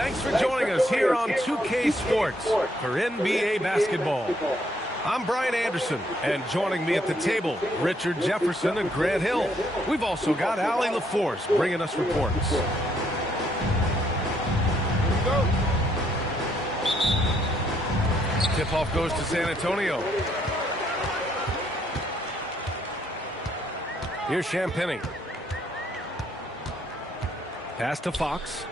Thanks for joining us here on 2K Sports for NBA basketball. I'm Brian Anderson, and joining me at the table, Richard Jefferson and Grant Hill. We've also got Allie LaForce bringing us reports. Tip-off goes to San Antonio. Here's Champagny. Pass to Fox.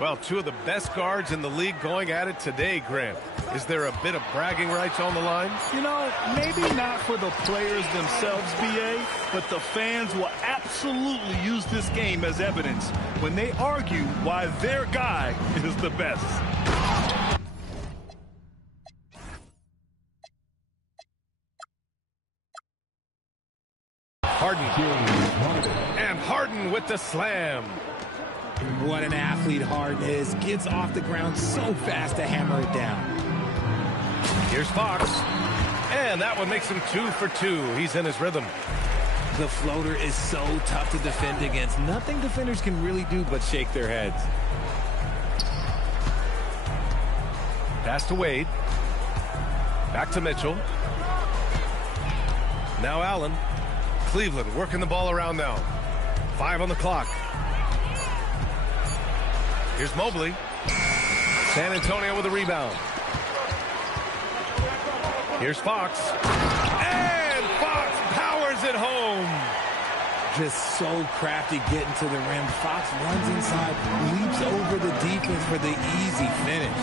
Well, two of the best guards in the league going at it today, Grant. Is there a bit of bragging rights on the line? You know, maybe not for the players themselves, BA, but the fans will absolutely use this game as evidence when they argue why their guy is the best. Harden. And Harden with the slam. What an athlete Harden is. Gets off the ground so fast to hammer it down. Here's Fox. And that one makes him 2 for 2. He's in his rhythm. The floater is so tough to defend against. Nothing defenders can really do but shake their heads. Pass to Wade. Back to Mitchell. Now Allen. Cleveland working the ball around now. 5 on the clock. Here's Mobley. San Antonio with a rebound. Here's Fox. And Fox powers it home. Just so crafty getting to the rim. Fox runs inside, leaps over the defense for the easy finish.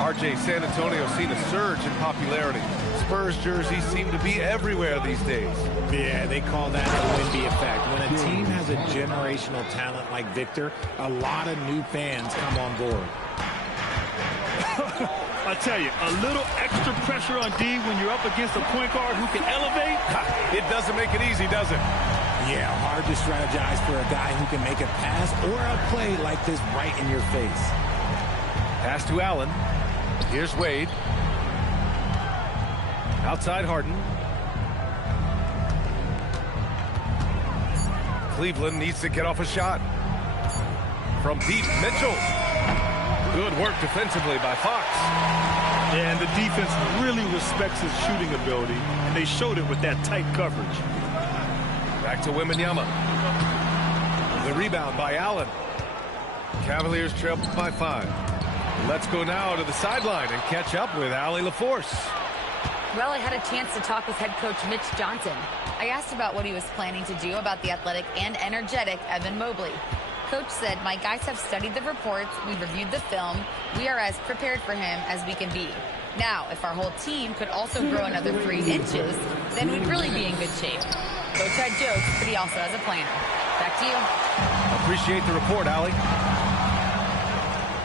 RJ, San Antonio seen a surge in popularity. Spurs jerseys seem to be everywhere these days. Yeah, they call that the Wemby effect. When a team has a generational talent like Victor, a lot of new fans come on board. I tell you, a little extra pressure on D when you're up against a point guard who can elevate. It doesn't make it easy, does it? Yeah, hard to strategize for a guy who can make a pass or a play like this right in your face. Pass to Allen. Here's Wade. Outside Harden. Cleveland needs to get off a shot. From deep, Mitchell. Good work defensively by Fox. And the defense really respects his shooting ability, and they showed it with that tight coverage. Back to Wembanyama. The rebound by Allen. Cavaliers trail by 5. Let's go now to the sideline and catch up with Allie LaForce. Well, I had a chance to talk with head coach Mitch Johnson. I asked about what he was planning to do about the athletic and energetic Evan Mobley. Coach said, my guys have studied the reports, we've reviewed the film, we are as prepared for him as we can be. Now, if our whole team could also grow another 3 inches, then we'd really be in good shape. Coach had jokes, but he also has a plan. Back to you. Appreciate the report, Allie.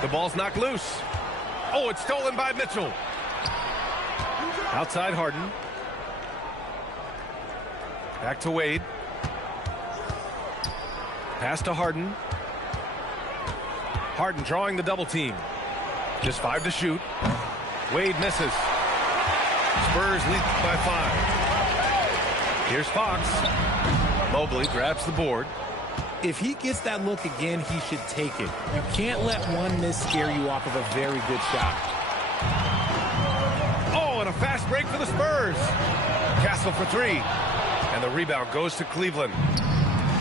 The ball's knocked loose. Oh, it's stolen by Mitchell. Outside Harden. Back to Wade. Pass to Harden. Harden drawing the double team. Just 5 to shoot. Wade misses. Spurs lead by 5. Here's Fox. Mobley grabs the board. If he gets that look again, he should take it. You can't let one miss scare you off of a very good shot. Oh, and a fast break for the Spurs. Castle for 3. And the rebound goes to Cleveland.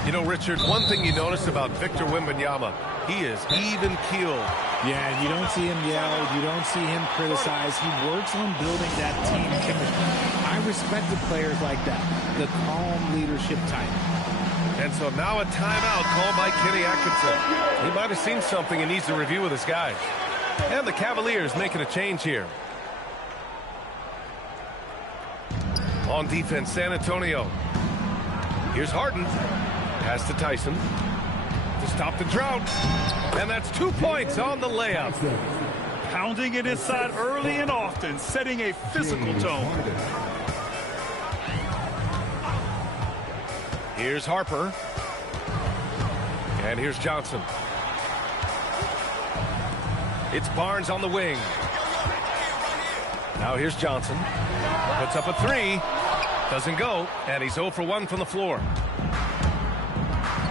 You know, Richard, one thing you notice about Victor Wembanyama, he is even-keeled. Yeah, you don't see him yell. You don't see him criticize. He works on building that team chemistry. I respect the players like that, the calm leadership type. And so now a timeout called by Kenny Atkinson. He might have seen something and needs to review with his guys. And the Cavaliers making a change here. On defense, San Antonio. Here's Harden. Pass to Tyson. To stop the drought. And that's 2 points on the layup. Pounding it inside early and often, setting a physical tone. Here's Harper. And here's Johnson. It's Barnes on the wing. Now here's Johnson. Puts up a 3. Doesn't go. And he's 0 for 1 from the floor.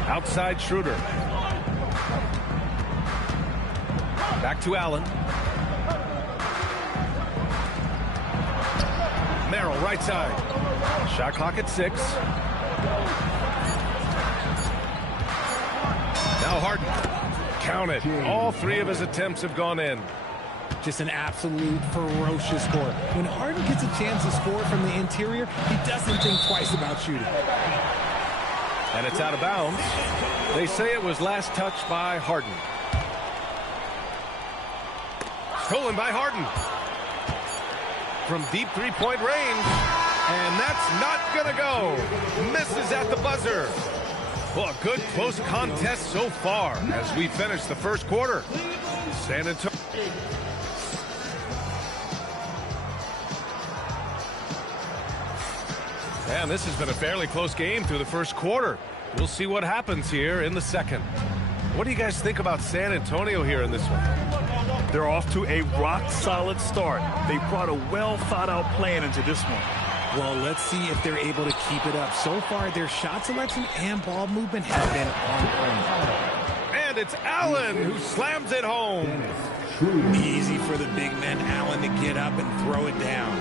Outside Schroeder. Back to Allen. Merrill, right side. Shot clock at 6. Now Harden. Count it. All 3 of his attempts have gone in. Just an absolute ferocious score. When Harden gets a chance to score from the interior, he doesn't think twice about shooting. And it's out of bounds. They say it was last touched by Harden. Stolen by Harden. From deep three-point range. And that's not going to go. Misses at the buzzer. Well, a good close contest so far as we finish the first quarter. San Antonio. And this has been a fairly close game through the first quarter. We'll see what happens here in the second. What do you guys think about San Antonio here in this one? They're off to a rock-solid start. They brought a well-thought-out plan into this one. Well, let's see if they're able to keep it up. So far, their shot selection and ball movement have been on point. And it's Allen who slams it home. Easy for the big man, Allen, to get up and throw it down.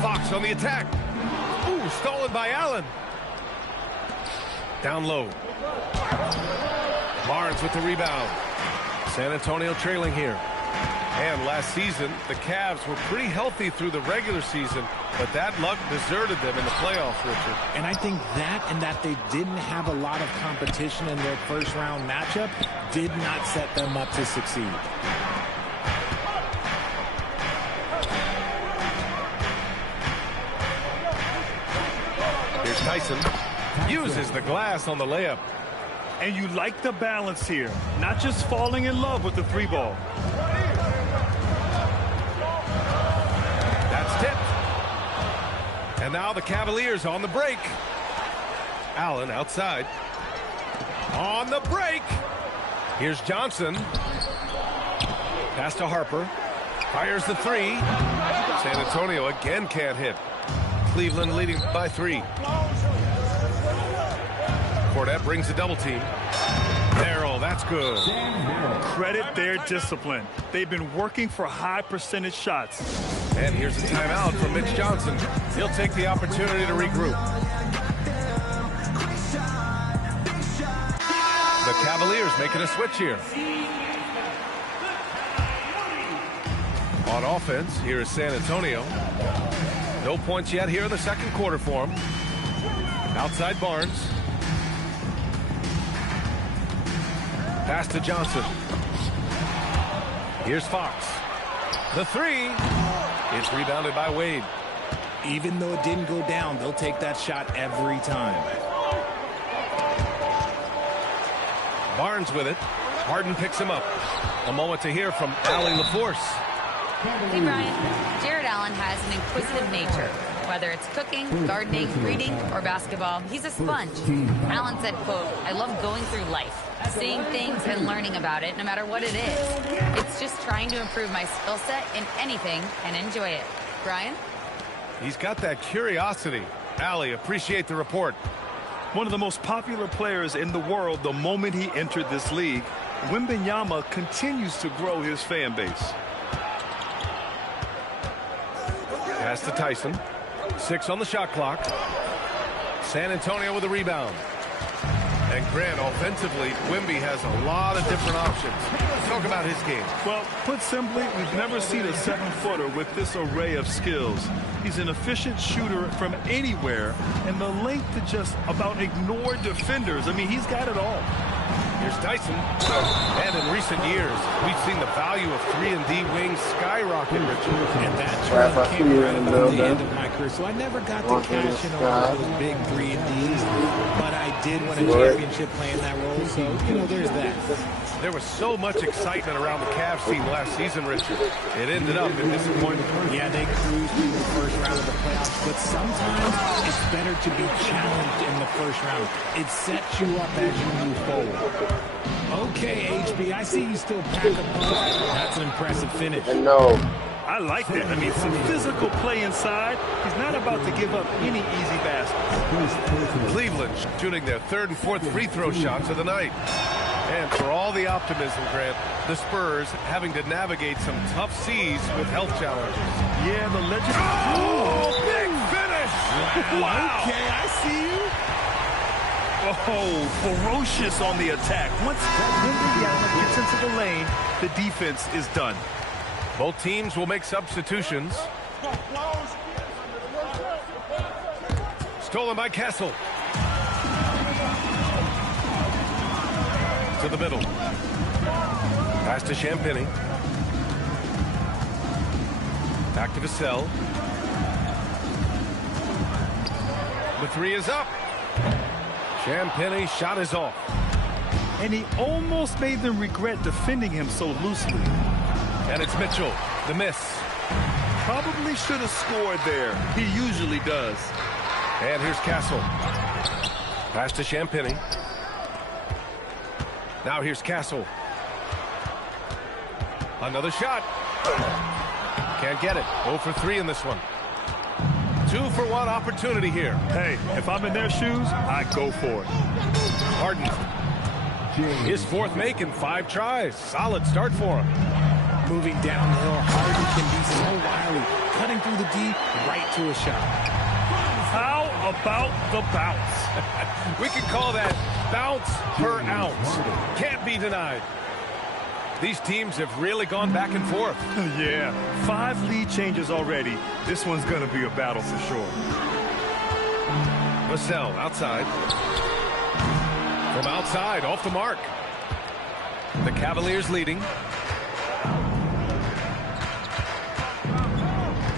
Fox on the attack. Ooh, stolen by Allen. Down low. Barnes with the rebound. San Antonio trailing here. And last season, the Cavs were pretty healthy through the regular season, but that luck deserted them in the playoffs, Richard. And I think that and that they didn't have a lot of competition in their first round matchup did not set them up to succeed. Here's Tyson. Uses the glass on the layup. And you like the balance here, not just falling in love with the 3-ball. That's tipped. And now the Cavaliers on the break. Allen outside. On the break. Here's Johnson. Pass to Harper. Fires the 3. San Antonio again can't hit. Cleveland leading by 3. Cornette brings a double team. Merrill, that's good. Credit their discipline. They've been working for high percentage shots. And here's a timeout from Mitch Johnson. He'll take the opportunity to regroup. The Cavaliers making a switch here. On offense, here is San Antonio. No points yet here in the second quarter for him. Outside Barnes. Pass to Johnson. Here's Fox. The 3. It's rebounded by Wade. Even though it didn't go down, they'll take that shot every time. Barnes with it. Harden picks him up. A moment to hear from Allie LaForce. Hey, Brian. Jared Allen has an inquisitive nature. Whether it's cooking, gardening, reading, or basketball, he's a sponge. Allen said, quote, "I love going through life, seeing things and learning about it no matter what it is. It's just trying to improve my skill set in anything and enjoy it." Brian? He's got that curiosity. Allie, appreciate the report. One of the most popular players in the world the moment he entered this league, Wembanyama continues to grow his fan base. Pass to Tyson. 6 on the shot clock. San Antonio with a rebound. And Grant, offensively, Wemby has a lot of different options. Talk about his game. Well, put simply, we've never seen a 7-footer with this array of skills. He's an efficient shooter from anywhere, and the length to just about ignore defenders. I mean, he's got it all. Here's Tyson. And in recent years, we've seen the value of 3-and-D wings skyrocket, Richard. And that trend came right about the end of my career. So I never got to cash in on those big 3-and-Ds, but I did win a championship playing that role. So, you know, there's that. There was so much excitement around the Cavs team last season, Richard. It ended up in disappointment. Yeah, they cruised through the first round of the playoffs, but sometimes it's better to be challenged in the first round. It sets you up as you move forward. Okay, HB, I see you still pack a punch. That's an impressive finish. No. I like that. I mean, some physical play inside. He's not about to give up any easy baskets. Cleveland shooting their third and fourth free throw shots of the night. And for all the optimism, Grant, the Spurs having to navigate some tough seas with health challenges. Yeah, the legend. Oh, big finish! Wow! Okay, I see you. Oh, ferocious on the attack. Once Wembanyama gets into the lane, the defense is done. Both teams will make substitutions. Stolen by Castle. To the middle. Pass to Champagny. Back to Vassell. The three is up. Champagny shot is off. And he almost made them regret defending him so loosely. And it's Mitchell. The miss. Probably should have scored there. He usually does. And here's Castle. Pass to Champagny. Now here's Castle. Another shot. Can't get it. 0 for 3 in this one. 2-for-1 opportunity here. Hey, if I'm in their shoes, I go for it. Harden. His fourth make in 5 tries. Solid start for him. Moving downhill, Harden can be so wily. Cutting through the D, right to a shot. How about the bounce? We can call that bounce per ounce. Can't be denied. These teams have really gone back and forth. Yeah, 5 lead changes already. This one's going to be a battle for sure. Vassell outside. From outside, off the mark. The Cavaliers leading.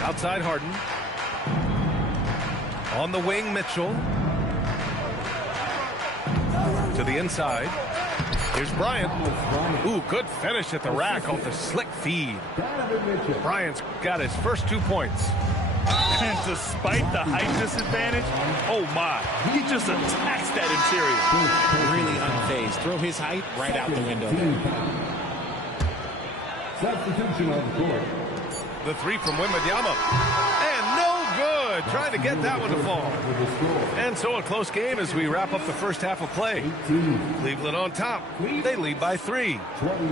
Outside Harden. On the wing, Mitchell. To the inside. Here's Bryant. Ooh, good finish at the rack off the slick feed. Bryant's got his first 2 points. And despite the height disadvantage, oh my, he just attacks that interior. Really unfazed. Throw his height right out the window. Substitution on the court. The 3 from Wembanyama. And no good. Trying to get that one to fall. And so a close game as we wrap up the first half of play. Cleveland on top. They lead by 3.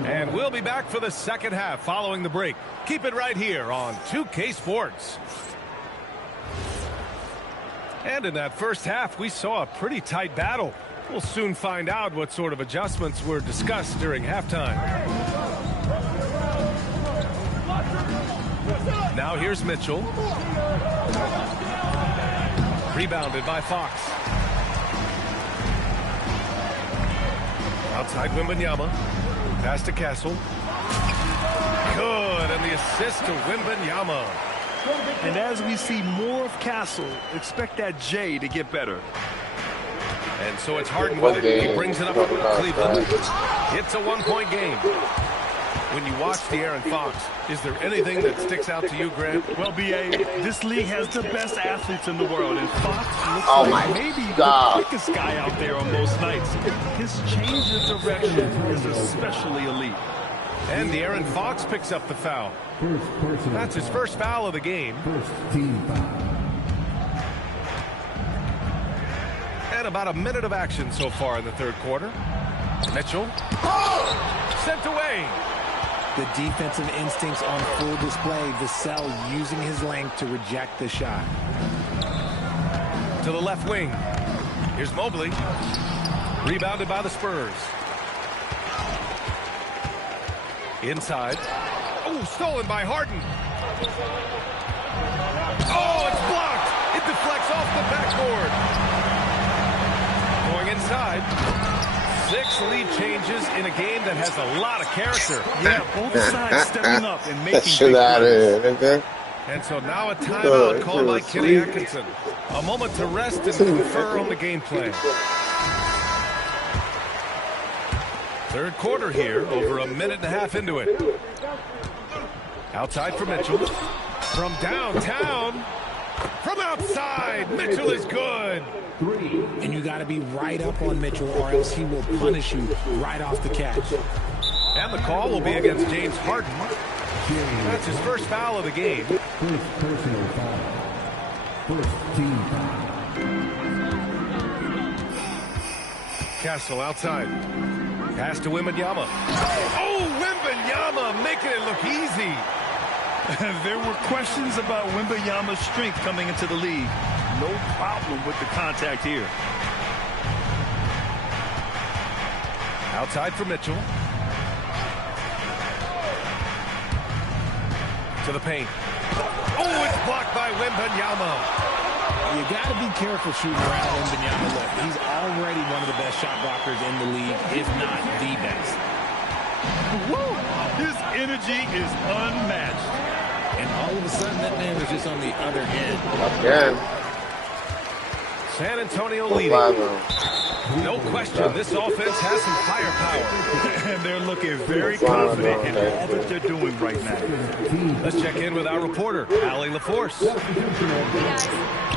And we'll be back for the second half following the break. Keep it right here on 2K Sports. And in that first half, we saw a pretty tight battle. We'll soon find out what sort of adjustments were discussed during halftime. Now here's Mitchell. Rebounded by Fox. Outside Wembanyama. Pass to Castle. Good, and the assist to Wembanyama. And as we see more of Castle, expect that J to get better. And so it's Harden with it. He brings it up with Cleveland. It's a 1-point game. When you watch De'Aaron Fox, is there anything that sticks out to you, Grant? Well, B.A., this league has the best athletes in the world, and Fox looks like maybe the quickest guy out there on most nights. His change of direction is especially elite. And De'Aaron Fox picks up the foul. That's his first foul of the game. First team foul. And about a minute of action so far in the third quarter. Mitchell. Sent away. The defensive instincts on full display. Vassell using his length to reject the shot. To the left wing. Here's Mobley. Rebounded by the Spurs. Inside. Oh, stolen by Harden. Oh, it's blocked. It deflects off the backboard. Going inside. 6 lead changes in a game that has a lot of character. Yeah, both sides stepping up and making Shit big out plays. of here. And so now a timeout called by Kenny Atkinson. A moment to rest and confer on the game plan. Third quarter here, over a minute and a half into it. Outside for Mitchell. From downtown. From outside. Mitchell is good. And you got to be right up on Mitchell or else he will punish you right off the catch. And the call will be against James Harden. That's his first foul of the game. First personal foul. First team foul. Castle outside. Pass to Wembanyama. Oh, Wembanyama making it look easy. There were questions about Wembanyama's strength coming into the league. No problem with the contact here. Outside for Mitchell. To the paint. Oh, it's blocked by Wembanyama. You got to be careful shooting around Wembanyama. Look, he's already one of the best shot blockers in the league, if not the best. Woo! His energy is unmatched. And all of a sudden, that man was just on the other end. Again. San Antonio leading. No question, this offense has some firepower. And they're looking very confident in all that they're doing right now. Let's check in with our reporter, Allie LaForce. Hey guys,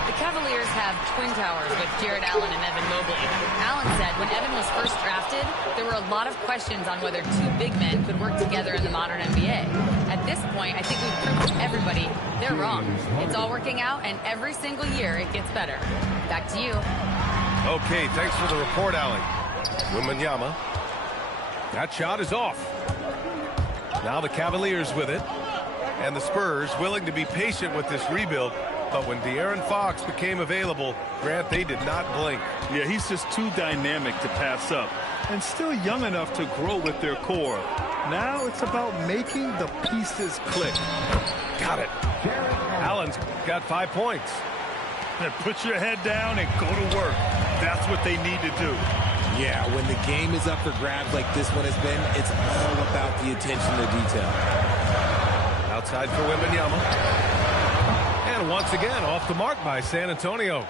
the Cavaliers have twin towers with Jared Allen and Evan Mobley. Allen said when Evan was first drafted, there were a lot of questions on whether two big men could work together in the modern NBA. At this point, I think we've proved to everybody they're wrong. It's all working out, and every single year it gets better. Back to you. Okay, thanks for the report, Allie. Wembanyama. That shot is off. Now the Cavaliers with it. And the Spurs willing to be patient with this rebuild. But when De'Aaron Fox became available, Grant, they did not blink. Yeah, he's just too dynamic to pass up. And still young enough to grow with their core. Now it's about making the pieces click. Got it. Allen's got 5 points. And put your head down and go to work. That's what they need to do. Yeah, when the game is up for grabs like this one has been, it's all about the attention to detail. Outside for Wembanyama. And once again, off the mark by San Antonio.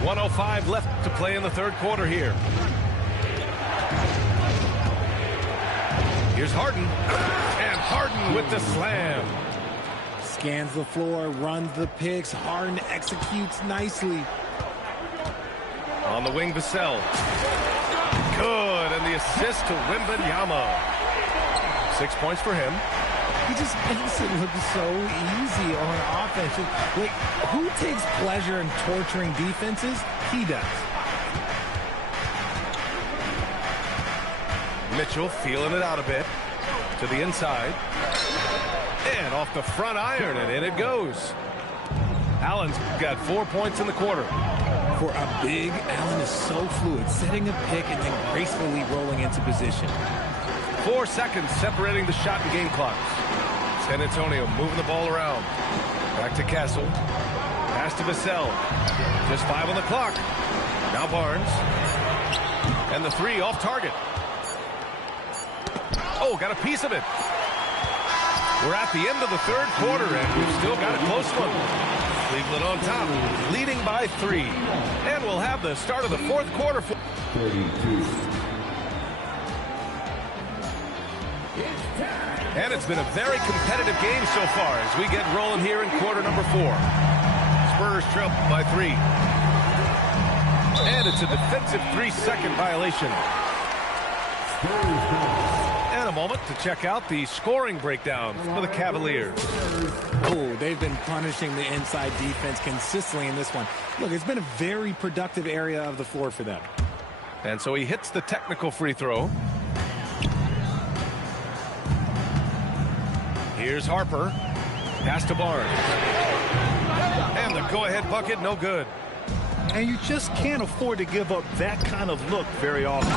.105 left to play in the third quarter here. Here's Harden. And Harden with the slam. Scans the floor, runs the picks. Harden executes nicely. On the wing, Vassell. Good, and the assist to Wembanyama. 6 points for him. He just makes it look so easy on offense. Like, who takes pleasure in torturing defenses? He does. Mitchell feeling it out a bit. To the inside. And off the front iron, and in it goes. Allen's got 4 points in the quarter. For a big, Allen is so fluid, setting a pick and then gracefully rolling into position. 4 seconds separating the shot and game clocks. San Antonio moving the ball around. Back to Castle. Pass to Vassell. Just 5 on the clock. Now Barnes. And the 3 off target. Oh, got a piece of it. We're at the end of the third quarter, and we've still got a close one. Cleveland on top, leading by 3. And we'll have the start of the fourth quarter. 32. And it's been a very competitive game so far as we get rolling here in quarter number 4. Spurs trail by 3. And it's a defensive 3-second violation. And a moment to check out the scoring breakdown for the Cavaliers. Oh, they've been punishing the inside defense consistently in this one. Look, it's been a very productive area of the floor for them. And so he hits the technical free throw. Here's Harper. Pass to Barnes. And the go-ahead bucket, no good. And you just can't afford to give up that kind of look very often.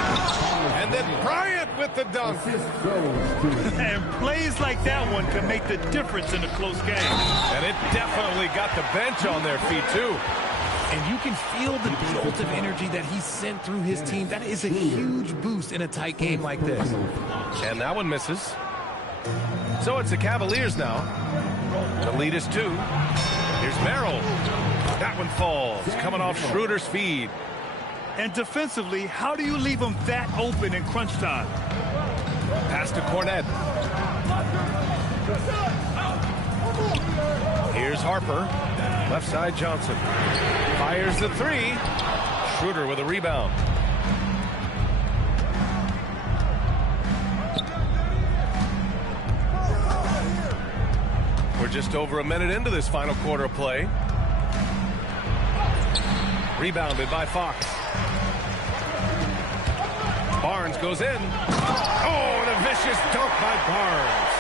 And then Bryant with the dunk. And plays like that one can make the difference in a close game. And it definitely got the bench on their feet, too. And you can feel the jolt of energy that he sent through his team. That is a huge boost in a tight game like this. And that one misses. So it's the Cavaliers now. The lead is 2. Here's Merrill. That one falls, coming off Schroeder's feed. And defensively, how do you leave them that open in crunch time? Pass to Cornette. Here's Harper. Left side Johnson. Fires the 3. Schroeder with a rebound. We're just over a minute into this final quarter of play. Rebounded by Fox. Barnes goes in. Oh, and a vicious dunk by Barnes.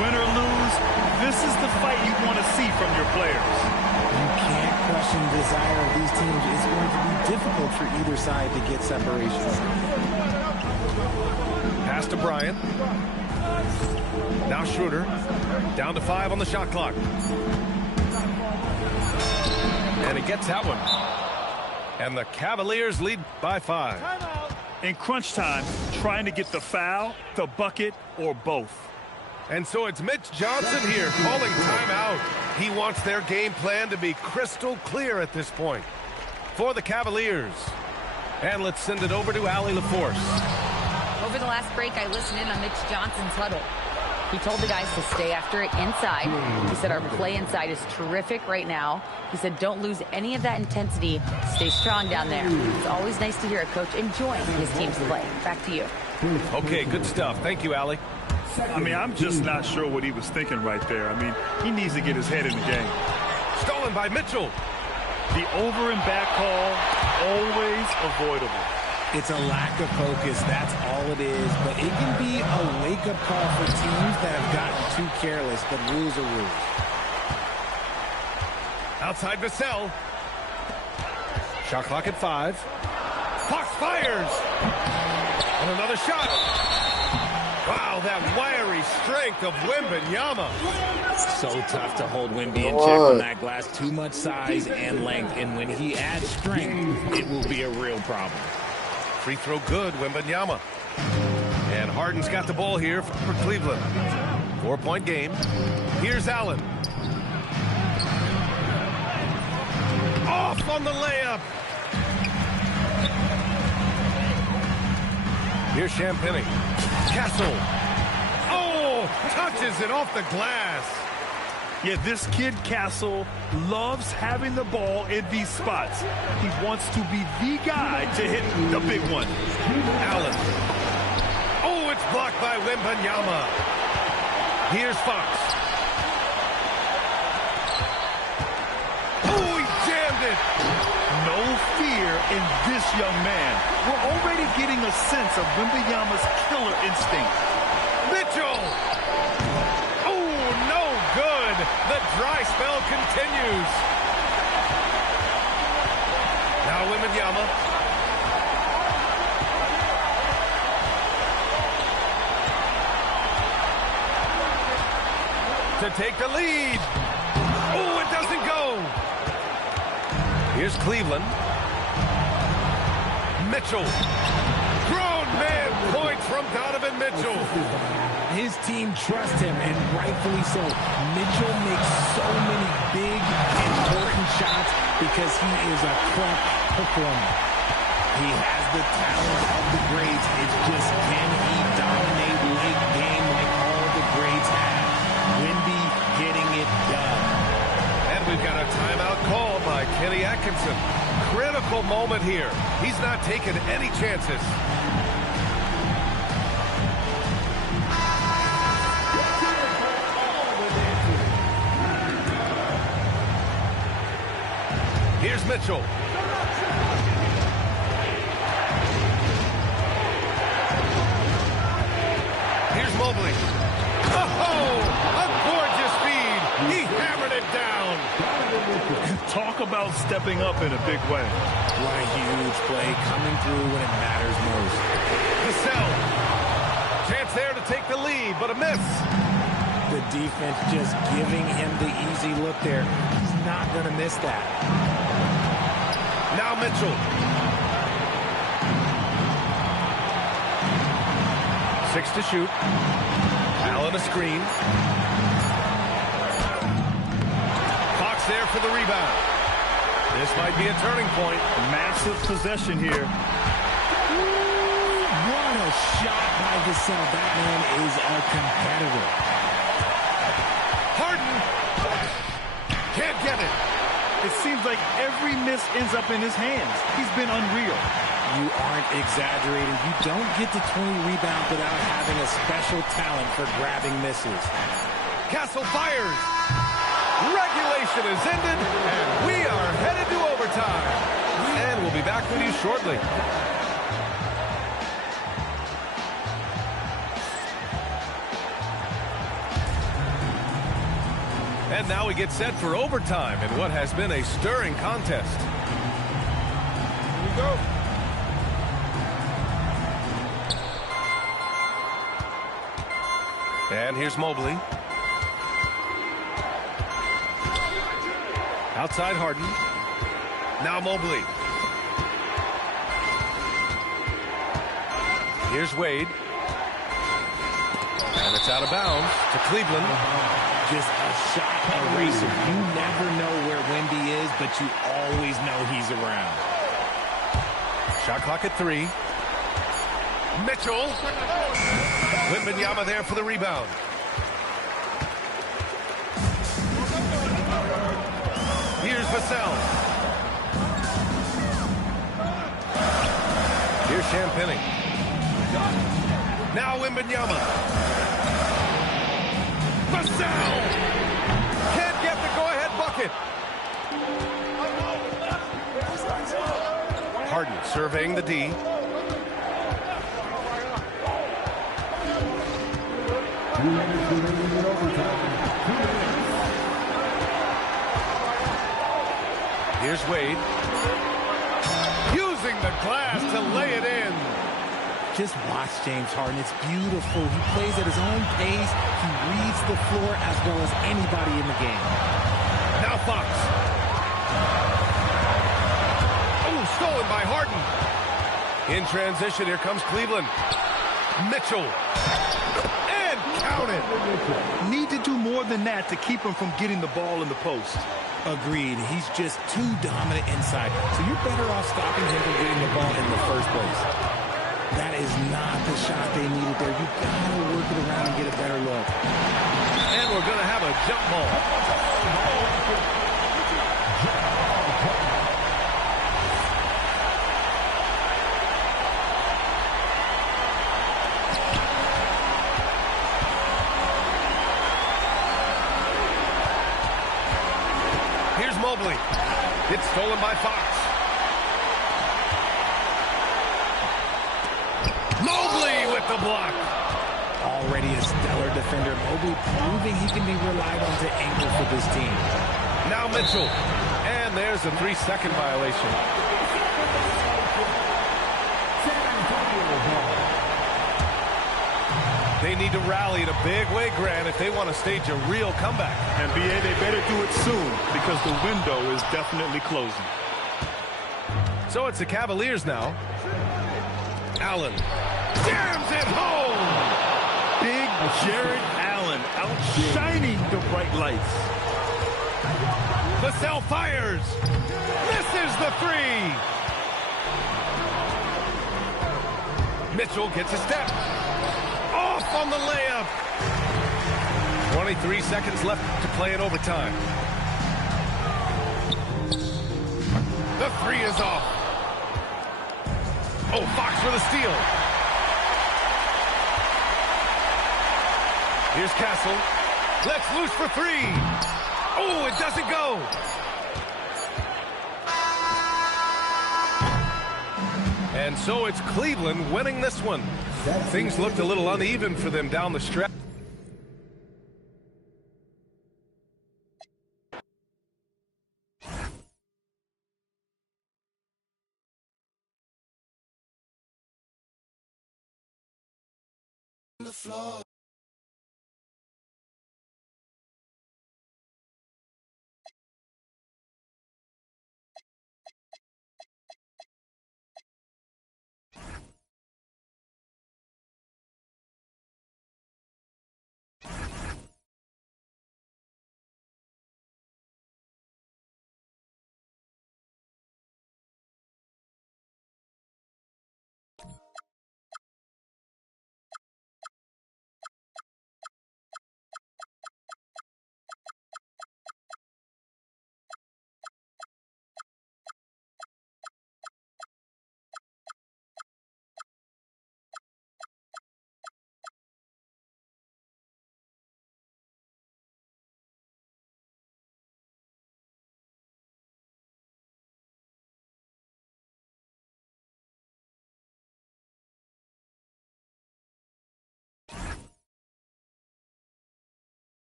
Win or lose, this is the fight you want to see from your players. You can't question the desire of these teams. It's going to be difficult for either side to get separation. Pass to Bryant. Now Schroeder. Down to 5 on the shot clock. And he gets that one. And the Cavaliers lead by 5. In crunch time, trying to get the foul, the bucket, or both. And so it's Mitch Johnson here calling timeout. He wants their game plan to be crystal clear at this point for the Cavaliers. And let's send it over to Allie LaForce. Over the last break, I listened in on Mitch Johnson's huddle. He told the guys to stay after it inside. He said our play inside is terrific right now. He said don't lose any of that intensity. Stay strong down there. It's always nice to hear a coach enjoying his team's play. Back to you. Okay, good stuff. Thank you, Allie. I mean, I'm just not sure what he was thinking right there. I mean, he needs to get his head in the game. Stolen by Mitchell. The over and back call, always avoidable. It's a lack of focus, that's all it is. But it can be a wake-up call for teams that have gotten too careless, but rules are rules. Outside Vassell. Shot clock at 5. Fox fires. And another shot. Wow, that wiry strength of Wembanyama. So tough to hold Wemby in check on that glass. Too much size and length. And when he adds strength, it will be a real problem. Free throw good, Wembanyama. And Harden's got the ball here for Cleveland. 4-point game. Here's Allen. Off on the layup. Here's Champagny. Castle. Oh, touches it off the glass. Yeah, this kid, Castle, loves having the ball in these spots. He wants to be the guy to hit the big one. Allen. Oh, it's blocked by Wembanyama. Here's Fox. Oh, he jammed it. No fear in this young man. We're already getting a sense of Wembanyama's killer instinct. Mitchell. Oh, no good. The dry spell continues. Now Wembanyama. To take the lead. Oh, it doesn't go. Here's Cleveland. Mitchell. Grown man points from Donovan Mitchell. His team trusts him, and rightfully so. Mitchell makes so many big, important shots because he is a clutch performer. He has the talent of the greats. It's just, can he dominate late game like all the greats have? Wemby getting it done. And we've got a timeout call by Kenny Atkinson. Critical moment here. He's not taking any chances. Here's Mitchell. Here's Mobley. Oh, a gorgeous feed. He hammered it down. Talk about stepping up in a big way. What a huge play coming through when it matters most. Vassell. Chance there to take the lead, but a miss. The defense just giving him the easy look there. He's not going to miss that. Now Mitchell. 6 to shoot. Allen a screen. Fox there for the rebound. This might be a turning point. Massive possession here. Ooh, what a shot by Vassell. That man is a competitor. Harden. Can't get it. It seems like every miss ends up in his hands. He's been unreal. You aren't exaggerating. You don't get to 20 rebounds without having a special talent for grabbing misses. Castle fires. Regulation is ended, and we are headed to overtime. overtime. And we'll be back with you shortly. And now we get set for overtime in what has been a stirring contest. Here we go. And here's Mobley. Outside Harden. Now Mobley. Here's Wade. And it's out of bounds to Cleveland. Just a shot eraser. You never know where Wemby is, but you always know he's around. Shot clock at 3. Mitchell. Wembanyama there for the rebound. Here's Vassell. Here's Champagny. Now Wembanyama. Vassell! Can't get the go-ahead bucket. Harden surveying the D. Here's Wade. Using the glass to lay it in. Just watch James Harden. It's beautiful. He plays at his own pace. He reads the floor as well as anybody in the game. Now Fox. Oh, stolen by Harden. In transition, here comes Cleveland. Mitchell. And counted. Need to do more than that to keep him from getting the ball in the post. Agreed. He's just too dominant inside. So you're better off stopping him from getting the ball in the first place. That is not the shot they needed there. You gotta work it around and get a better look. And we're gonna have a jump ball. Here's Mobley. It's stolen by Fox. Mobley with the block. Already a stellar defender. Mobley proving he can be relied on to anchor for this team. Now Mitchell. And there's a 3-second violation. They need to rally in a big way, Grant, if they want to stage a real comeback. NBA, they better do it soon because the window is definitely closing. So it's the Cavaliers now. Allen jams it home. Big Jared Allen outshining the bright lights. Vassell fires. Misses the 3. Mitchell gets a step. Off on the layup. 23 seconds left to play in overtime. The 3 is off. Oh, Fox for the steal. Here's Castle. Let's loose for 3. Oh, it doesn't go. And so it's Cleveland winning this one. Things looked a little uneven for them down the stretch.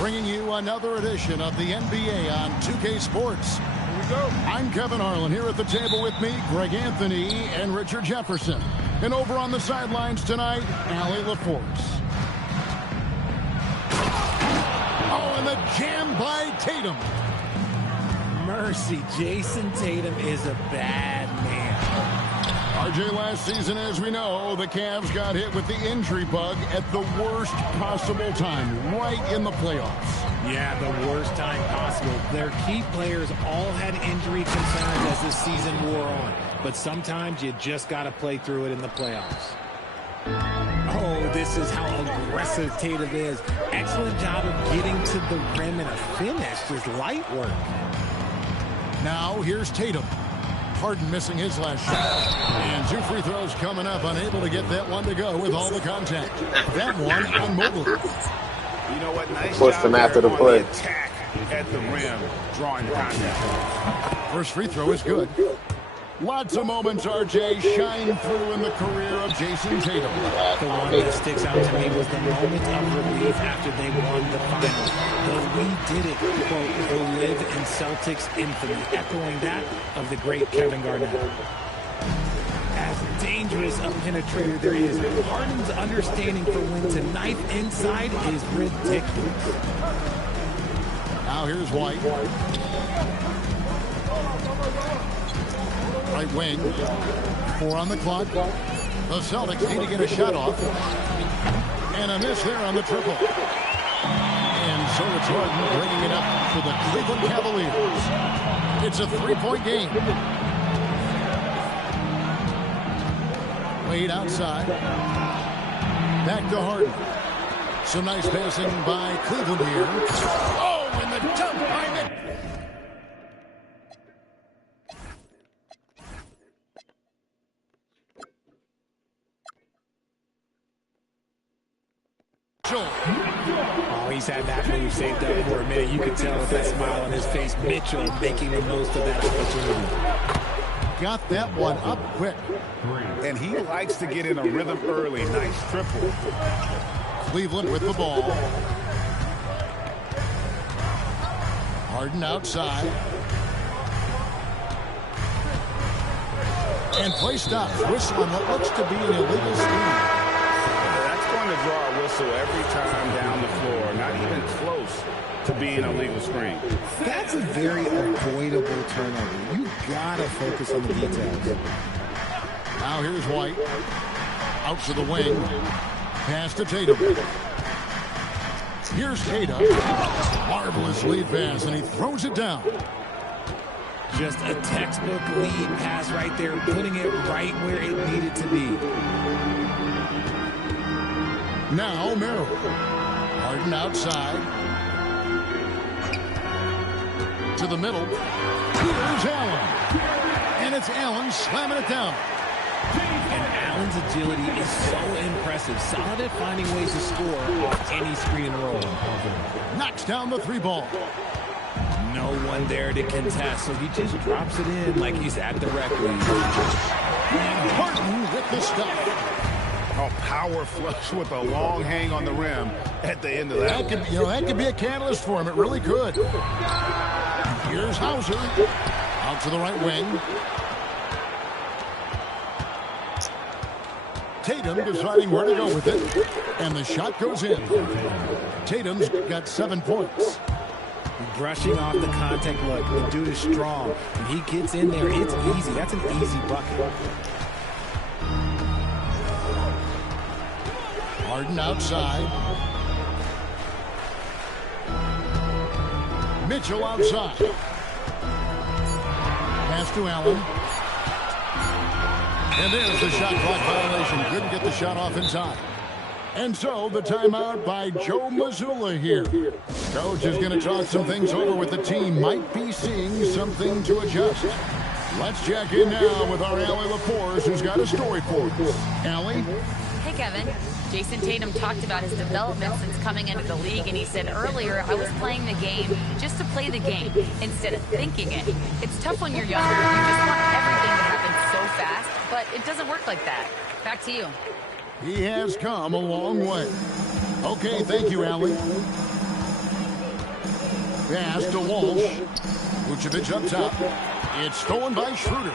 bringing you another edition of the NBA on 2K Sports. Here we go. I'm Kevin Harlan. Here at the table with me, Greg Anthony and Richard Jefferson. And over on the sidelines tonight, Allie LaForce. Oh, and the jam by Tatum. Mercy, Jason Tatum is a bad man. RJ, last season, as we know, the Cavs got hit with the injury bug at the worst possible time, right in the playoffs. Yeah, the worst time possible. Their key players all had injury concerns as the season wore on. But sometimes you just got to play through it in the playoffs. Oh, this is how aggressive Tatum is. Excellent job of getting to the rim and a finish. Just light work. Now, here's Tatum. Harden missing his last shot. And 2 free throws coming up. Unable to get that one to go with all the contact. That one on Mobley. You know what? Nice Push them after the play. Attack at the rim, drawing the contact. First free throw is good. Lots of moments, RJ, shine through in the career of Jason Tatum. The one that sticks out to me was the moment of relief after they won the finals. The "we did it" quote will live in Celtics infamy, echoing that of the great Kevin Garnett. As dangerous a penetrator there is, Harden's understanding for when to knife inside is ridiculous. Now here's White. Right wing. 4 on the clock. The Celtics need to get a shot off. And a miss there on the triple. And so it's Harden bringing it up for the Cleveland Cavaliers. It's a 3-point game. Wade outside. Back to Harden. Some nice passing by Cleveland here. Oh, and the dunk by Mitchell. Oh, he's had that move saved up for a minute. You can tell with that smile on his face. Mitchell making the most of that opportunity. Got that one up quick. And he likes to get in a rhythm early. Nice triple. Cleveland with the ball. Harden outside. And play stops. Whistle on what looks to be an illegal screen. To draw a whistle every time down the floor, not even close to being a legal screen. That's a very avoidable turnover. You gotta focus on the details. Now here's White. Out to the wing. Pass to Tatum. Here's Tatum. Marvelous lead pass, and he throws it down. Just a textbook lead pass right there, putting it right where it needed to be. Now Merrill. Harden outside. To the middle. Here's Allen. And it's Allen slamming it down. And Allen's agility is so impressive. Solid at finding ways to score off any screen and roll. Knocks down the 3 ball. No one there to contest, so he just drops it in like he's at the rec league. And Harden with the stuff. A power flush with a long hang on the rim at the end of that. That could be a catalyst for him. It really could. Here's Hauser. Out to the right wing. Tatum deciding where to go with it. And the shot goes in. Tatum's got 7 points. Brushing off the contact look. The dude is strong. When he gets in there, it's easy. That's an easy bucket. Harden outside. Mitchell outside. Pass to Allen. And there's the shot clock violation. Couldn't get the shot off in time. And so the timeout by Joe Mazzulla here. Coach is going to talk some things over with the team. Might be seeing something to adjust. Let's check in now with our Allie LaForce, who's got a story for us. Allie? Hey, Kevin. Jason Tatum talked about his development since coming into the league, and he said earlier, I was playing the game just to play the game instead of thinking it. It's tough when you're younger. You just want everything to happen so fast, but it doesn't work like that. Back to you. He has come a long way. Okay, thank you, Allie. Pass to Walsh. Vucevic up top. It's stolen by Schroeder.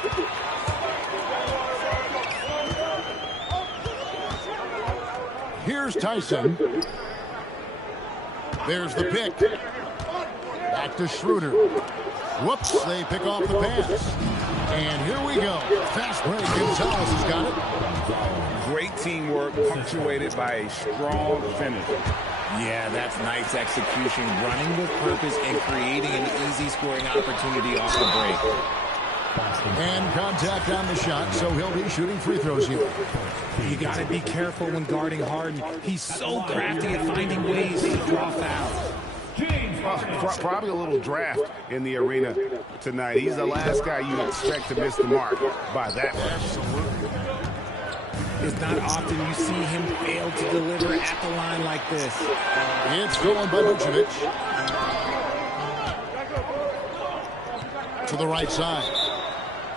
Here's Tyson. There's the pick. Back to Schroeder. Whoops, they pick off the pass. And here we go. Fast break. Gonzalez has got it. Great teamwork punctuated by a strong finish. Yeah, that's nice execution. Running with purpose and creating an easy scoring opportunity off the break. And contact on the shot, so he'll be shooting free throws here. You got to be careful when guarding Harden. He's so crafty at finding ways to draw fouls. Probably a little draft in the arena tonight. He's the last guy you expect to miss the mark by that much. It's not often you see him fail to deliver at the line like this. It's stolen by Vucevic. To the right side.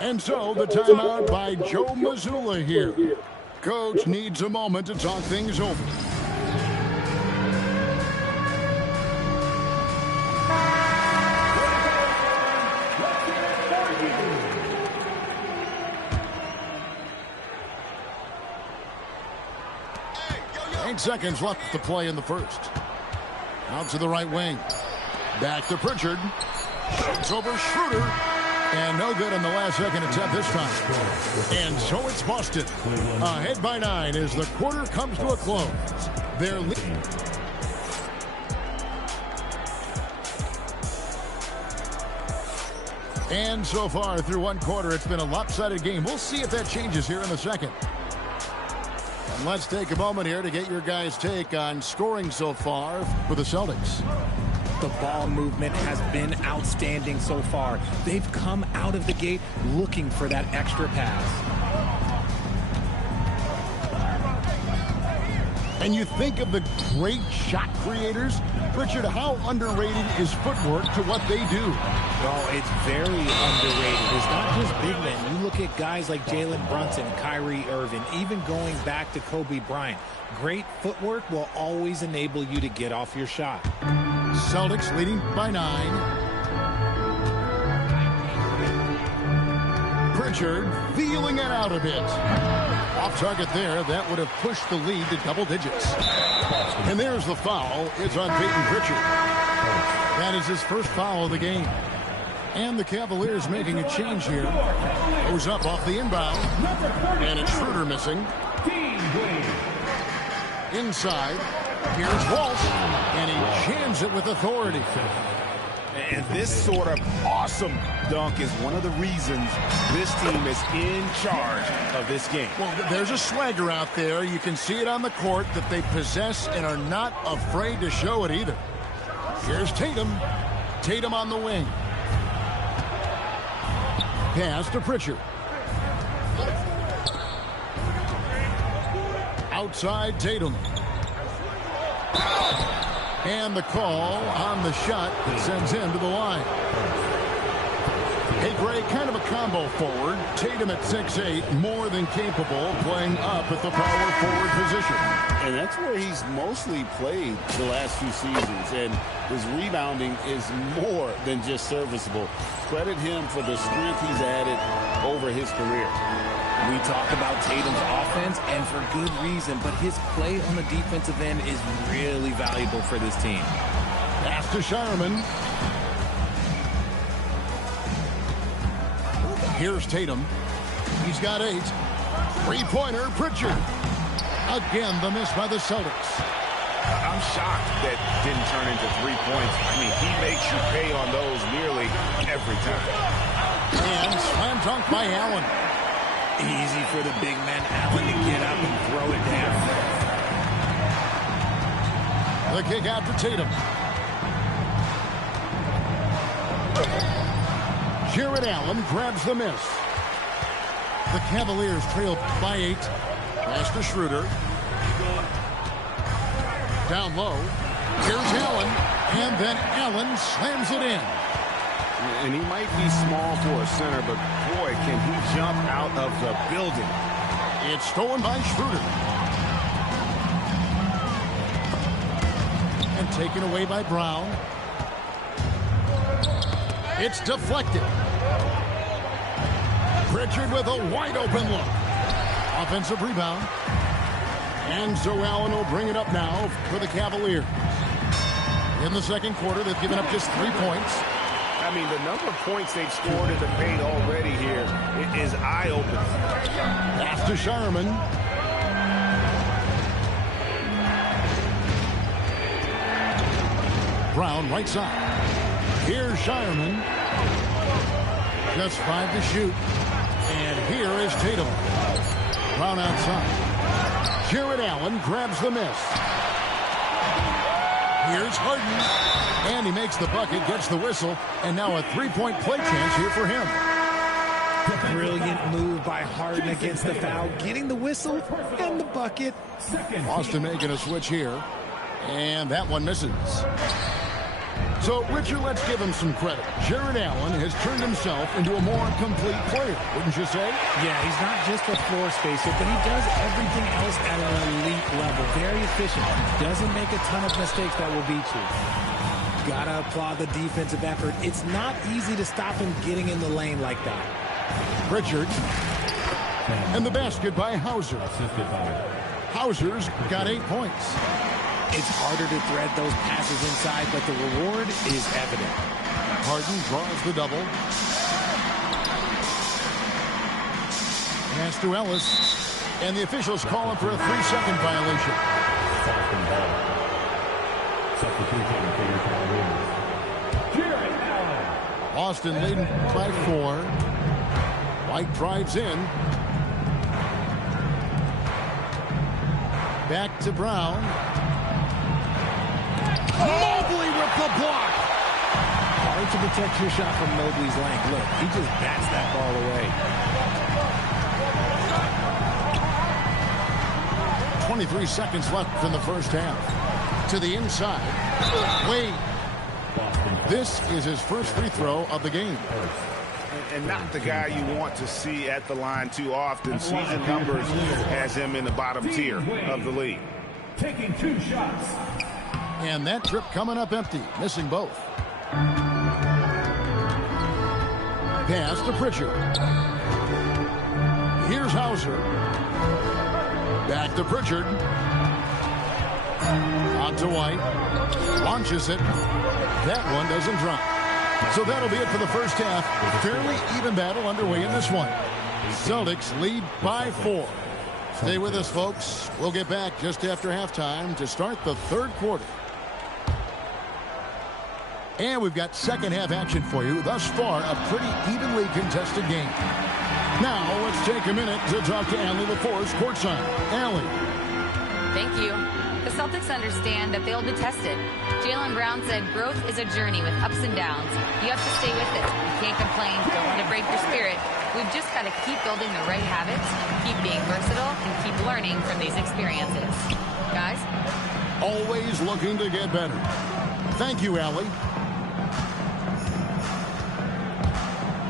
And so the timeout by Joe Mazzulla here. Coach needs a moment to talk things over. Seconds left to play in the first. Out to the right wing. Back to Pritchard. Shoots over Schroeder. And no good on the last second attempt this time. And so it's Boston. Ahead by 9 as the quarter comes to a close. They're leading. And so far through one quarter, it's been a lopsided game. We'll see if that changes here in the second. Let's take a moment here to get your guys' take on scoring so far for the Celtics. The ball movement has been outstanding so far. They've come out of the gate looking for that extra pass. And you think of the great shot creators, Richard, how underrated is footwork to what they do? Oh, it's very underrated. It's not just big men. You look at guys like Jalen Brunson, Kyrie Irving, even going back to Kobe Bryant. Great footwork will always enable you to get off your shot. Celtics leading by 9. Pritchard feeling it out a bit. Off target there. That would have pushed the lead to double digits. And there's the foul. It's on Peyton Pritchard. That is his first foul of the game. And the Cavaliers making a change here. Goes up off the inbound. And it's Schroeder missing. Inside. Here's Walsh. And he jams it with authority. And this sort of awesome dunk is one of the reasons this team is in charge of this game. Well, there's a swagger out there. You can see it on the court that they possess and are not afraid to show it either. Here's Tatum. Tatum on the wing. Pass to Pritchard. Outside Tatum. And the call on the shot that sends him to the line. Hey, Gray, kind of a combo forward. Tatum at 6'8", more than capable, playing up at the power forward position. And that's where he's mostly played the last few seasons. And his rebounding is more than just serviceable. Credit him for the strength he's added over his career. We talk about Tatum's offense, and for good reason, but his play on the defensive end is really valuable for this team. Pass to Shireman. Here's Tatum. He's got 8. Three-pointer, Pritchard. Again, the miss by the Celtics. I'm shocked that didn't turn into 3 points. I mean, he makes you pay on those nearly every time. And slam dunk by Allen. Easy for the big man Allen to get up and throw it down. The kick out to Tatum. Jared Allen grabs the miss. The Cavaliers trail by 8. Pass to Schroeder. Down low. Here's Allen. And then Allen slams it in. And he might be small for a center, but boy, can he jump out of the building. It's stolen by Schroeder. And taken away by Brown. It's deflected. Pritchard with a wide open look. Offensive rebound. And so Allen will bring it up now for the Cavaliers. In the second quarter, they've given up just 3 points. I mean, the number of points they've scored in the paint already here is eye-opening. Pass to Sharman. Brown, right side. Here's Sharman. Just 5 to shoot. And here is Tatum. Brown outside. Jared Allen grabs the miss. Here's Harden. And he makes the bucket, gets the whistle, and now a three-point play chance here for him. Brilliant move by Harden against the foul, getting the whistle and the bucket. Boston making a switch here. And that one misses. So, Richard, let's give him some credit. Jared Allen has turned himself into a more complete player, wouldn't you say? Yeah, he's not just a floor spacer, but he does everything else at an elite level. Very efficient. Doesn't make a ton of mistakes that will beat you. Gotta applaud the defensive effort. It's not easy to stop him getting in the lane like that. Richard. And the basket by Hauser. Hauser's got 8 points. It's harder to thread those passes inside, but the reward is evident. Harden draws the double. Pass to Ellis. And the officials call him for a 3-second violation. Boston leading by 4. White drives in. Back to Brown. Mobley with the block. Hard to protect your shot from Mobley's length. Look, he just bats that ball away. 23 seconds left in the first half. To the inside. Wade. This is his first free throw of the game. And not the guy you want to see at the line too often. Season numbers has him in the bottom tier of the league. Taking 2 shots. And that trip coming up empty, missing both. Pass to Pritchard. Here's Hauser. Back to Pritchard. On to White. Launches it. That one doesn't drop. So that'll be it for the first half. Fairly even battle underway in this one. Celtics lead by 4. Stay with us, folks. We'll get back just after halftime to start the third quarter. And we've got second half action for you. Thus far, a pretty evenly contested game. Now, let's take a minute to talk to Allie LaForce courtside. Allie. Thank you. The Celtics understand that they'll be tested. Jaylen Brown said growth is a journey with ups and downs. You have to stay with it. You can't complain. Don't let it break your spirit. We've just got to keep building the right habits, keep being versatile, and keep learning from these experiences. Guys? Always looking to get better. Thank you, Allie.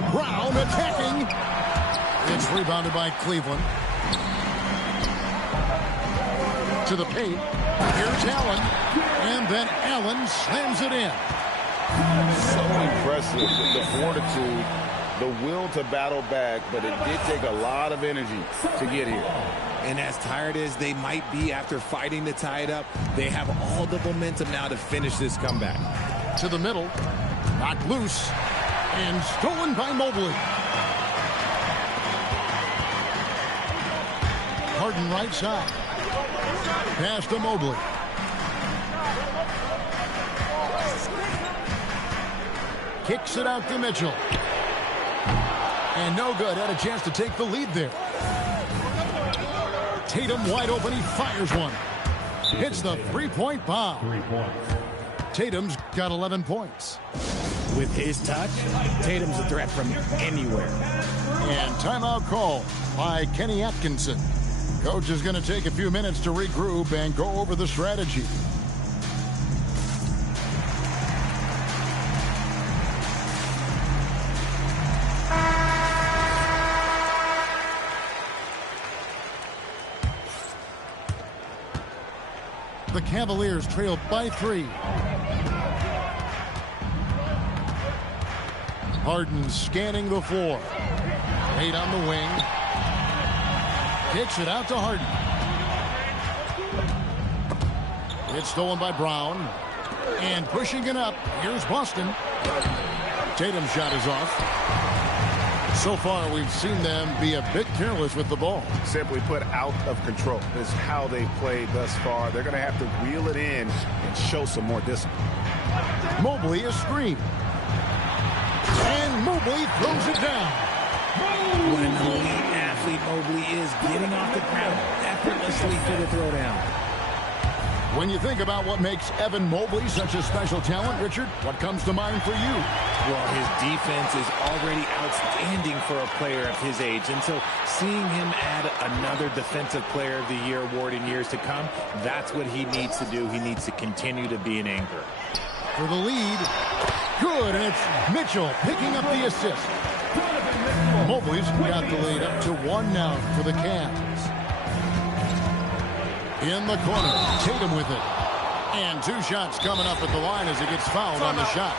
Brown attacking. It's rebounded by Cleveland. To the paint. Here's Allen. And then Allen slams it in. So impressive. The fortitude, the will to battle back, but it did take a lot of energy to get here. And as tired as they might be after fighting to tie it up, they have all the momentum now to finish this comeback. To the middle. Knocked loose. And stolen by Mobley. Harden right side. Pass to Mobley. Kicks it out to Mitchell. And no good. Had a chance to take the lead there. Tatum wide open. He fires one. Hits the three-point bomb. Tatum's got 11 points. With his touch, Tatum's a threat from anywhere. And timeout call by Kenny Atkinson. Coach is going to take a few minutes to regroup and go over the strategy. The Cavaliers trail by 3. Harden scanning the floor. 8 on the wing. Kicks it out to Harden. It's stolen by Brown. And pushing it up. Here's Boston. Tatum's shot is off. So far, we've seen them be a bit careless with the ball. Simply put, out of control. This is how they played thus far. They're going to have to reel it in and show some more discipline. Mobley a screen. And Mobley throws it down. What an elite athlete Mobley is, getting off the ground effortlessly for the throwdown. When you think about what makes Evan Mobley such a special talent, Richard, what comes to mind for you? Well, his defense is already outstanding for a player of his age, and so seeing him add another Defensive Player of the Year award in years to come, that's what he needs to do. He needs to continue to be an anchor. For the lead, good, and it's Mitchell picking up the assist. Mobley's got the lead up to 1 now for the Cavs. In the corner, Tatum with it. And 2 shots coming up at the line as he gets fouled on the shot.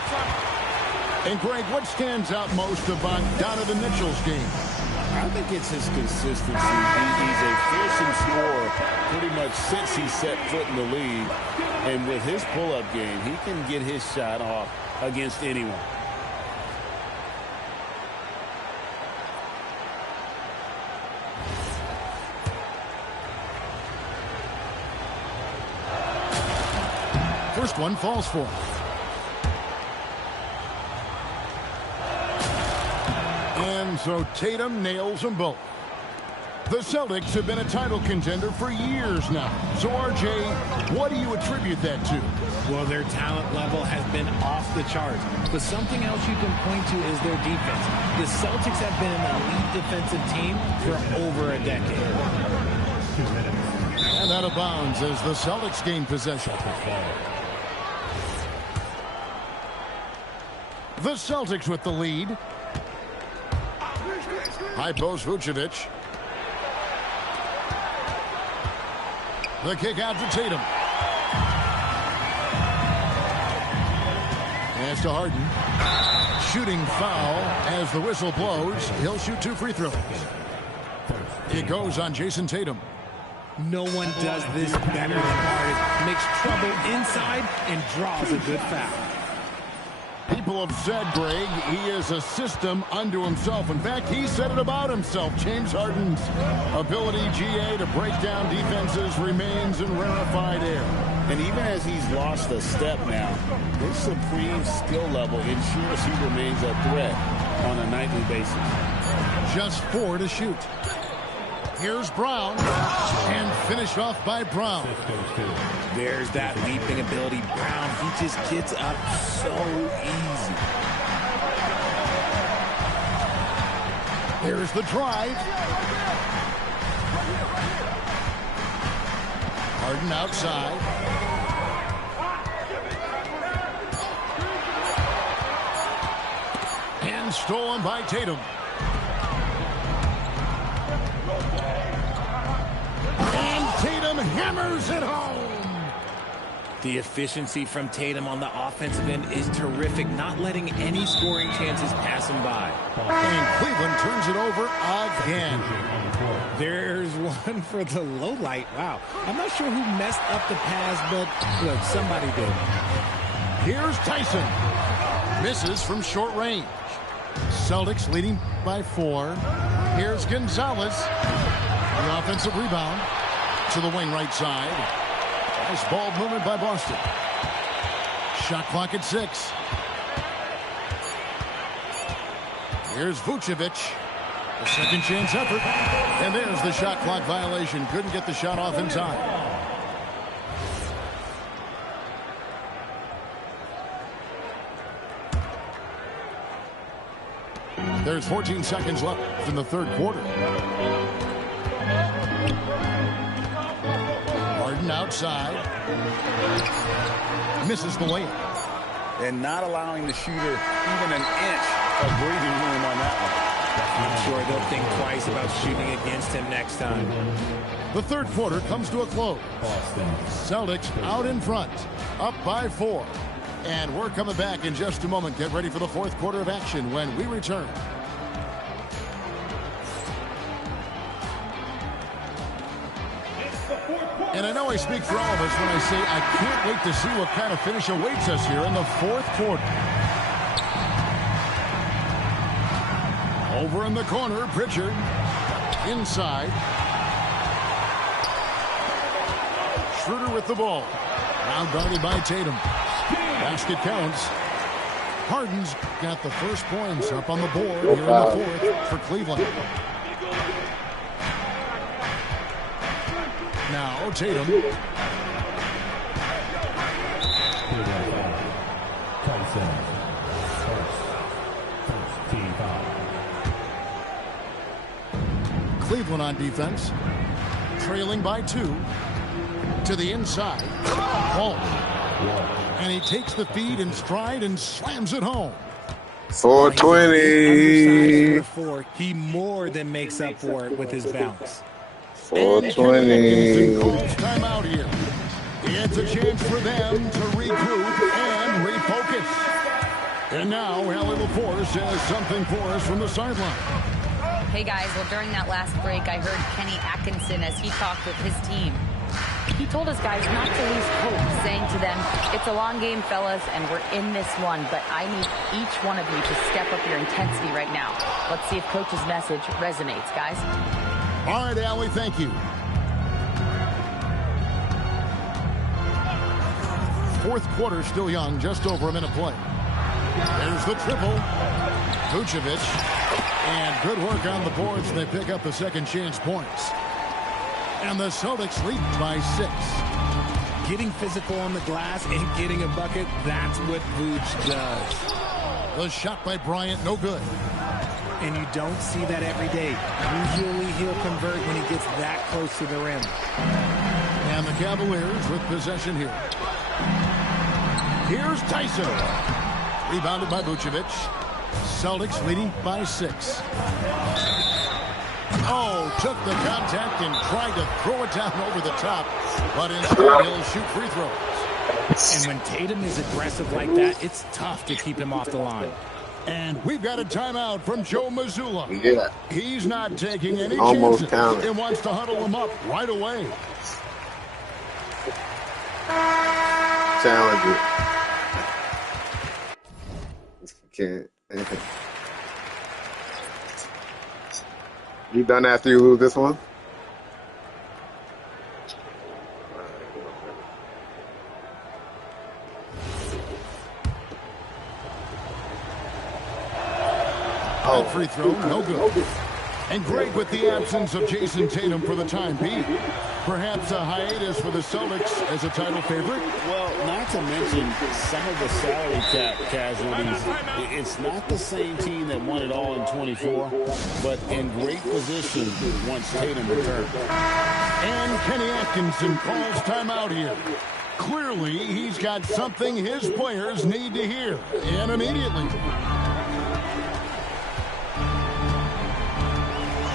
And Greg, what stands out most about Donovan Mitchell's game? I think it's his consistency. He's a fearsome scorer pretty much since he set foot in the league. And with his pull-up game, he can get his shot off against anyone. First one falls for him. And so Tatum nails them both. The Celtics have been a title contender for years now. So, RJ, what do you attribute that to? Well, their talent level has been off the charts. But something else you can point to is their defense. The Celtics have been an elite defensive team for over a decade. And out of bounds as the Celtics gain possession. The Celtics with the lead. High post Vucevic. The kick out to Tatum. As to Harden. Shooting foul as the whistle blows. He'll shoot 2 free throws. It goes on Jason Tatum. No one does this better than Harden. Makes trouble inside and draws a good foul. People have said, Greg, he is a system unto himself. In fact, he said it about himself. James Harden's ability, GA, to break down defenses remains in rarefied air. And even as he's lost a step now, his supreme skill level ensures he remains a threat on a nightly basis. Just 4 to shoot. Here's Brown, and finished off by Brown. There's that leaping ability. Brown, he just gets up so easy. Here's the drive. Harden outside. And stolen by Tatum. Tatum hammers it home. The efficiency from Tatum on the offensive end is terrific, not letting any scoring chances pass him by. And Cleveland turns it over again. There's one for the low light. Wow. I'm not sure who messed up the pass, but look, somebody did. Here's Tyson. Misses from short range. Celtics leading by 4. Here's Gonzalez. The offensive rebound. To the wing right side. Nice ball movement by Boston. Shot clock at 6. Here's Vucevic. A second chance effort. And there's the shot clock violation. Couldn't get the shot off in time. There's 14 seconds left in the 3rd quarter. Harden outside. Misses the layup. And not allowing the shooter even an inch of breathing room on that one. I'm sure they'll think twice about shooting against him next time. The 3rd quarter comes to a close. Celtics out in front. Up by 4. And we're coming back in just a moment. Get ready for the fourth quarter of action when we return. And I know I speak for all of us when I say I can't wait to see what kind of finish awaits us here in the fourth quarter. Over in the corner, Pritchard. Inside. Schroeder with the ball. Now guarded by Tatum. Basket counts. Harden's got the first points up on the board here in the fourth for Cleveland. Now Tatum. Cleveland on defense. Trailing by 2. To the inside. Ball. And he takes the feed in stride and slams it home. 420. He more than makes up for it with his bounce. 420. Calls timeout here. It's a chance for them to regroup and refocus. And now Allie LaForce has something for us from the sideline. Hey guys, well during that last break I heard Kenny Atkinson as he talked with his team. He told his guys not to lose hope, saying to them, it's a long game, fellas, and we're in this one, but I need each one of you to step up your intensity right now. Let's see if Coach's message resonates, guys. All right, Allie, thank you. Fourth quarter still young, just over a minute play. There's the triple. Vucevic. And good work on the boards. They pick up the second chance points. And the Celtics lead by 6. Getting physical on the glass and getting a bucket, that's what Vooch does. The shot by Bryant, no good. And you don't see that every day. Usually he'll convert when he gets that close to the rim. And the Cavaliers with possession here. Here's Tyson. Rebounded by Vucevic. Celtics leading by 6. Oh, took the contact and tried to throw it down over the top. But instead, he'll shoot free throws. And when Tatum is aggressive like that, it's tough to keep him off the line. And we've got a timeout from Joe Mazzulla. Yeah. He's not taking any Almost chances. counted. He wants to huddle him up right away. Challenge it. Can't. You done after you lose this one? Oh, free throw, no good. And great with the absence of Jason Tatum for the time being. Perhaps a hiatus for the Celtics as a title favorite. Well, not to mention some of the salary cap casualties. It's not the same team that won it all in 24, but in great position once Tatum returns. And Kenny Atkinson calls timeout here. Clearly, he's got something his players need to hear, and immediately.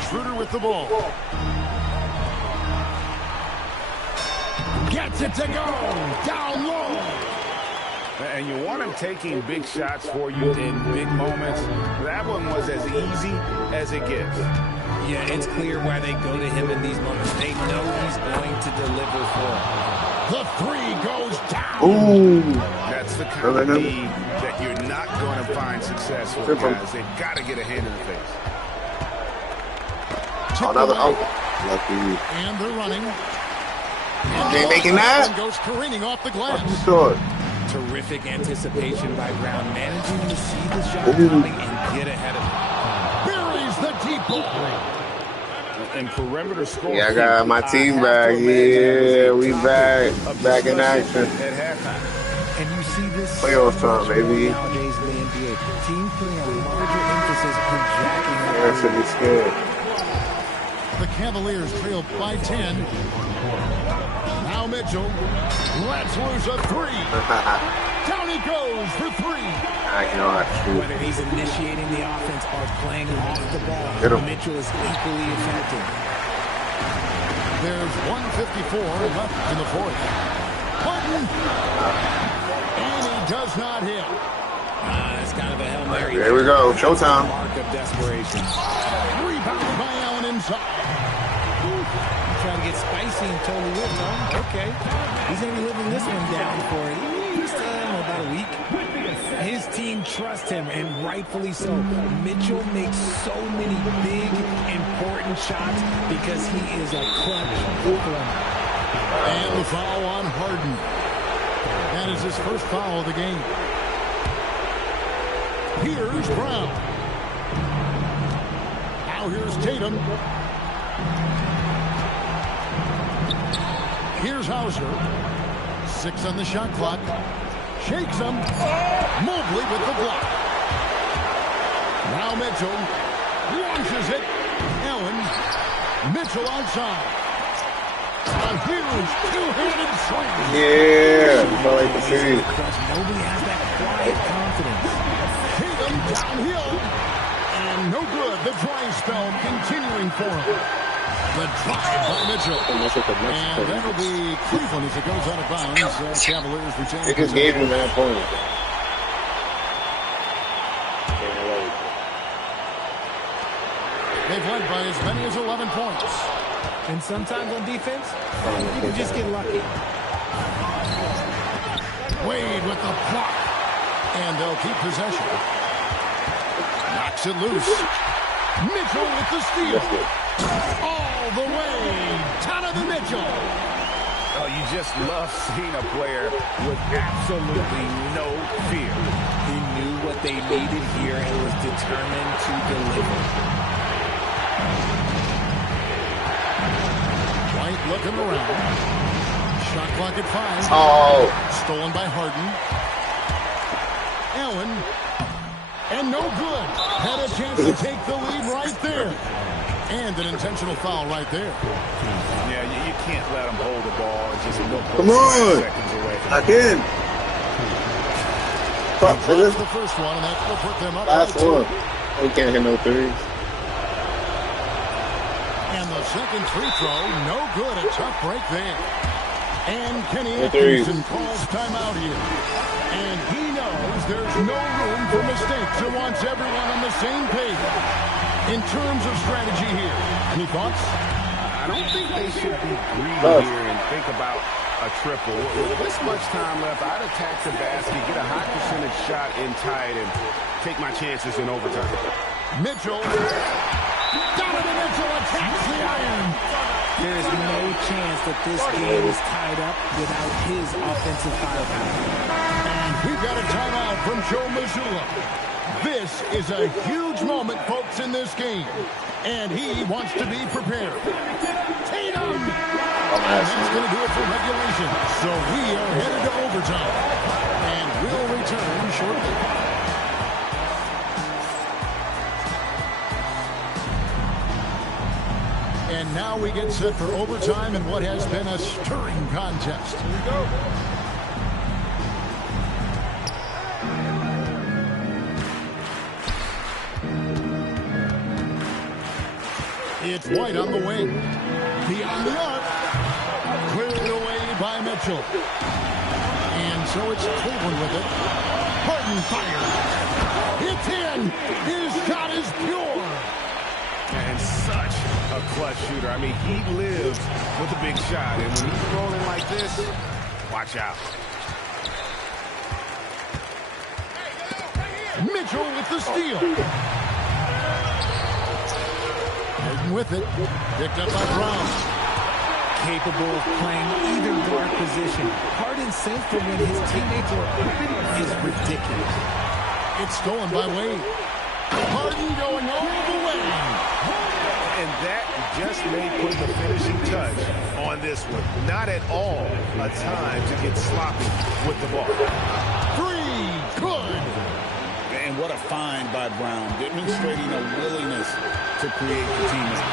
Schroeder with the ball. Gets it to go. Down low. And you want him taking big shots for you in big moments. That one was as easy as it gets. Yeah, it's clear why they go to him in these moments. They know he's going to deliver for them. The 3 goes down. Ooh. That's the kind of need that you're not going to find success with, guys. They've got to get a hand in the face. Another out. Lucky. And they're running. Ain't making that. Goes careening off the glass. Short. Terrific anticipation by Brown, managing to see the shot coming and get ahead of it. Buries the deep ball. And perimeter scoring. Yeah, I got my team back. Yeah, we back. Back in action. At halftime. And you see this Playoff time, baby. nowadays in the NBA. Teams putting a larger emphasis on jacking up. Yeah, should be scared. The Cavaliers trail by 10. Now Mitchell lets loose a 3. Down he goes for 3. I cannot shoot. Whether he's initiating the offense or playing off the ball, Mitchell is equally effective. There's 1:54 left in the fourth. Harden. And he does not hit. That's kind of a Hail Mary. There we go. Showtime. Mark of desperation. Rebounded by Allen inside. Trying to get spicy and totally whipped, huh? Okay. He's going to be living this one down for at least about a week. His team trusts him, and rightfully so. Mitchell makes so many big, important shots because he is a clutch performer. And the foul on Harden. That is his first foul of the game. Here's Brown. Now here's Tatum. Here's Hauser. 6 on the shot clock. Shakes him. Mobley with the block. Now Mitchell launches it. Allen. Mitchell outside. A huge two-handed swing. Yeah, I like the series. Nobody has that quiet confidence. Tatum downhill. And no good. The dry spell continuing for him. The drive by Mitchell. And that'll be Cleveland as it goes out of bounds. Cavaliers retain. They just gave him that point. They've led by as many as 11 points. And sometimes on defense, you can just get lucky. Wade with the block. And they'll keep possession. Knocks it loose. Mitchell with the steal. All the way. Donovan Mitchell. Oh, you just love seeing a player with absolutely no fear. He knew what they needed here and was determined to deliver. White looking around. Shot clock at 5. Oh. Stolen by Harden. Allen. And no good. Had a chance to take the lead right there. And an intentional foul right there. Yeah, you can't let him hold the ball and just look Come on. seconds away. Again. Fuck, That's the first one, and that will put them up. last one. We can't hit no threes. And the second free throw, no good. A tough break there. And Kenny No threes. Atkinson calls timeout here. And he knows there's no room for mistakes and wants everyone on the same page. In terms of strategy here, any thoughts? I don't think they should be greedy here and think about a triple. With this much time left, I'd attack the basket, get a high percentage shot in tight, and take my chances in overtime. Mitchell. Donovan Mitchell attacks the iron. There is no chance that this game is tied up without his offensive firepower. And we've got a timeout from Joe Mazzulla. This is a huge moment, folks, in this game. And he wants to be prepared. Tatum! And that's going to do it for regulation. So we are headed to overtime. And we'll return shortly. And now we get set for overtime in what has been a stirring contest. Here we go. It's White on the wing. Beyond the arc. Cleared away by Mitchell. And so it's Cleveland with it. Harden fires. It's in. His shot is pure. And such a clutch shooter. I mean, he lives with a big shot. And when he's rolling like this, watch out. Mitchell with the steal. Harden with it. Picked up by Brown. Capable of playing either guard position. Harden's sense for when his teammates are open is ridiculous. It's stolen by Wade. Harden going all the way. And that just may put the finishing touch on this one. Not at all a time to get sloppy with the ball. Three. Good. And what a find by Brown, demonstrating a willingness to create the teammate.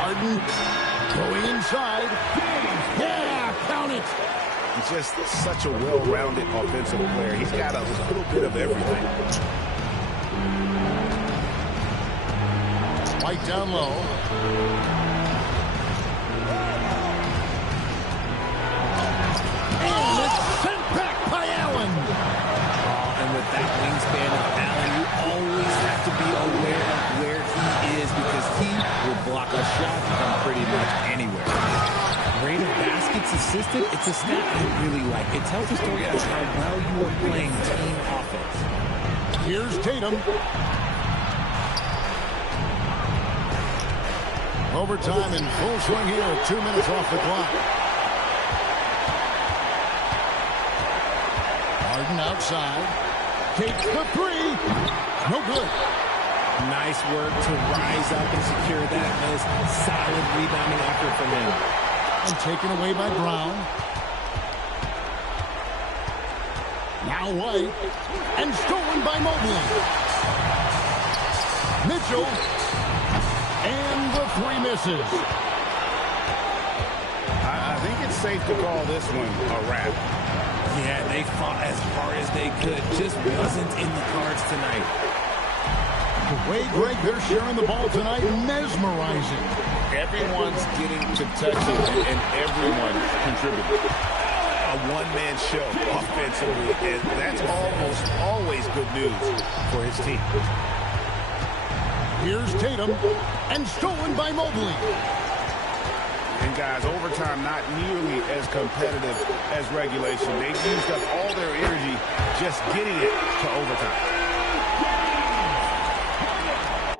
Harden going inside. Yeah, count it. He's just such a well-rounded offensive player. He's got a little bit of everything. White down low. And it's sent back by Allen. consistent, it's a stat I really like. It tells a story of how well you are playing team offense. Here's Tatum. Overtime in full swing here. 2 minutes off the clock. Harden outside. Takes the three. No good. Nice work to rise up and secure that miss. Solid rebounding effort from him. And taken away by Brown. Now White. And stolen by Mobley. Mitchell. And the three misses. I think it's safe to call this one a wrap. Yeah, they fought as hard as they could. Just wasn't in the cards tonight. The way, Greg, they're sharing the ball tonight, mesmerizing. Everyone's getting to touch it, and everyone contributing. A one-man show offensively, and that's almost always good news for his team. Here's Tatum, and stolen by Mobley. And guys, overtime not nearly as competitive as regulation. They've used up all their energy just getting it to overtime.